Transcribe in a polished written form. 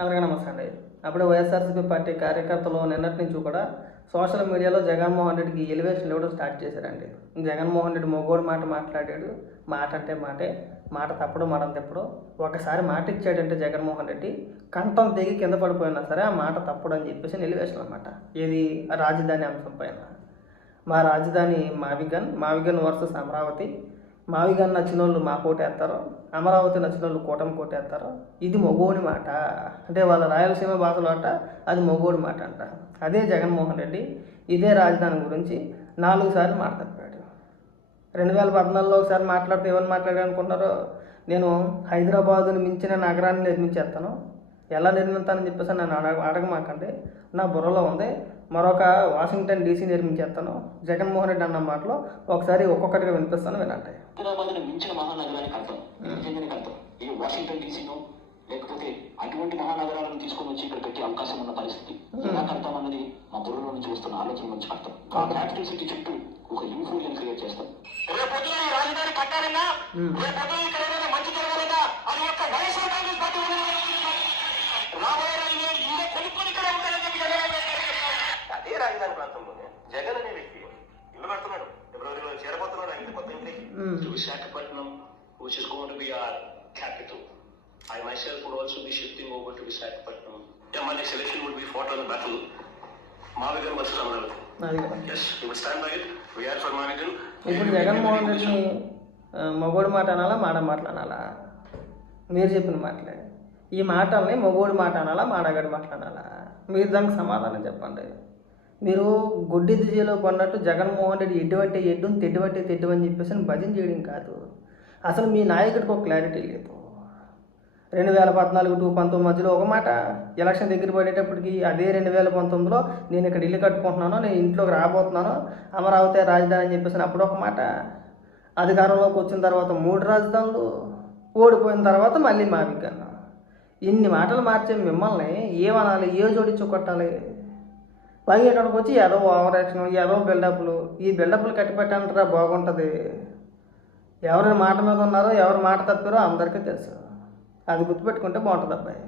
అందరికీ నమస్తే అండి. అప్పుడే వైఎస్ఆర్సీపీ పార్టీ కార్యకర్తలు నిన్నటి నుంచి కూడా సోషల్ మీడియాలో జగన్మోహన్ రెడ్డికి ఎలివేషన్లు ఇవ్వడం స్టార్ట్ చేశారండి. జగన్మోహన్ రెడ్డి మొగోడు మాట మాట్లాడాడు, మాట అంటే మాటే, మాట తప్పడు మడం తెప్పడు. ఒకసారి మాట ఇచ్చాడంటే జగన్మోహన్ రెడ్డి కంఠం తెగి కింద పడిపోయినా సరే ఆ మాట తప్పడు అని చెప్పేసి ఎలివేషన్ అనమాట. ఏది రాజధాని అంశం పైన. మా రాజధాని మావిగన్ వర్సెస్ అమరావతి. మావిగన్ నచ్చిన వాళ్ళు మా కోటేస్తారు, అమరావతి నచ్చిన వాళ్ళు కూటమి కోటేస్తారు. ఇది మొగోడి మాట అంటే వాళ్ళ రాయలసీమ భాషలో అంట అది మొగోడి మాట అంట. అదే జగన్మోహన్ రెడ్డి ఇదే రాజధాని గురించి 4 సార్లు మాట్లాడాడు. 2014లో ఒకసారి మాట్లాడితే ఎవరు మాట్లాడారు అనుకుంటారో, నేను హైదరాబాదుని మించిన నగరాన్ని నిర్మించేస్తాను, ఎలా నిర్మిస్తానని చెప్పేసి నన్ను అడగమాకండి, నా బుర్రలో ఉంది, మరొక వాషింగ్టన్ డీసీ నిర్మించేస్తాను. జగన్మోహన్ రెడ్డి అన్న మాటలో ఒకసారి ఒక్కొక్కటిగా వినిపిస్తాను, వినండి. హైదరాబాద్ను మించిన మహానగరానికి అర్థం చెందినకి అర్థం ఈ వాషింగ్టన్ డీసీను లేకపోతే అటువంటి మహానగరాలను తీసుకొని వచ్చి ఇక్కడ పెట్టే అవకాశం ఉన్న పరిస్థితి ఎలా అర్థం అన్నది మా బుర్రలో నుంచి వస్తున్న ఆలోచన నుంచి అర్థం. ఆ క్యాపిటల్ సిటీ చుట్టూ ఒక యూఫోరియన్ క్రియేట్ చేస్తాం. రాజధాని కట్టాలన్నా మంచి జరగాలన్నా అది యొక్క వైఎస్ఆర్ కాంగ్రెస్ పార్టీ అదే రాజధాని ప్రాంతంలోనే జగన్ అనే వ్యక్తి ఇల్లు కడుతున్నాడు. ఫిబ్రవరిలో చేరబోతున్నాడు ఆయన కొత్త ఇంటికి. Visakhapatnam which is going to be our capital. I myself would also be shifting over to Visakhapatnam. Yeah, my next election would be fought on the battle. Mavigan versus Amaravati. Yes, we would stand by it. We are for Mavigan. ఇప్పుడు జగన్మోహన్ రెడ్డిని మొగోడు మాట అనాలా, మాటలు అనాలా? మీరు చెప్పిన మాటలే. ఈ మాటల్ని మొగోడు మాట అనాలా, మాడగాడి మాటలు అనాలా? మీరు దానికి సమాధానం చెప్పండి. మీరు గుడ్డి దిజలో పడినట్టు జగన్మోహన్ రెడ్డి ఎటువంటి ఎడ్డుని తెడ్డువని చెప్పేసి భజన చేయడం కాదు. అసలు మీ నాయకుడికి ఒక క్లారిటీ లేదు. 2014 to 19 మధ్యలో ఒక మాట, ఎలక్షన్ దగ్గర పడేటప్పటికి అదే 2019లో నేను ఇక్కడ ఇల్లు కట్టుకుంటున్నాను, నేను ఇంట్లోకి రాబోతున్నాను, అమరావతి రాజధాని అని చెప్పేసి అప్పుడు ఒక మాట, అధికారంలోకి వచ్చిన తర్వాత 3 రాజధానులు, ఓడిపోయిన తర్వాత మళ్ళీ మావిగన్. ఇన్ని మాటలు మార్చే మిమ్మల్ని ఏమనాలి, ఏ జోడించు కొట్టాలి? పైగా ఇక్కడికి వచ్చి ఏదో ఓవర్ యాక్షన్, ఏదో బిల్డప్లు. ఈ బిల్డప్లు కట్టిపెట్టంటారా బాగుంటుంది. ఎవరి మాట మీద ఉన్నారో ఎవరి మాట తప్పారో అందరికీ తెలుసు. అది గుర్తుపెట్టుకుంటే బాగుంటుంది అబ్బాయి.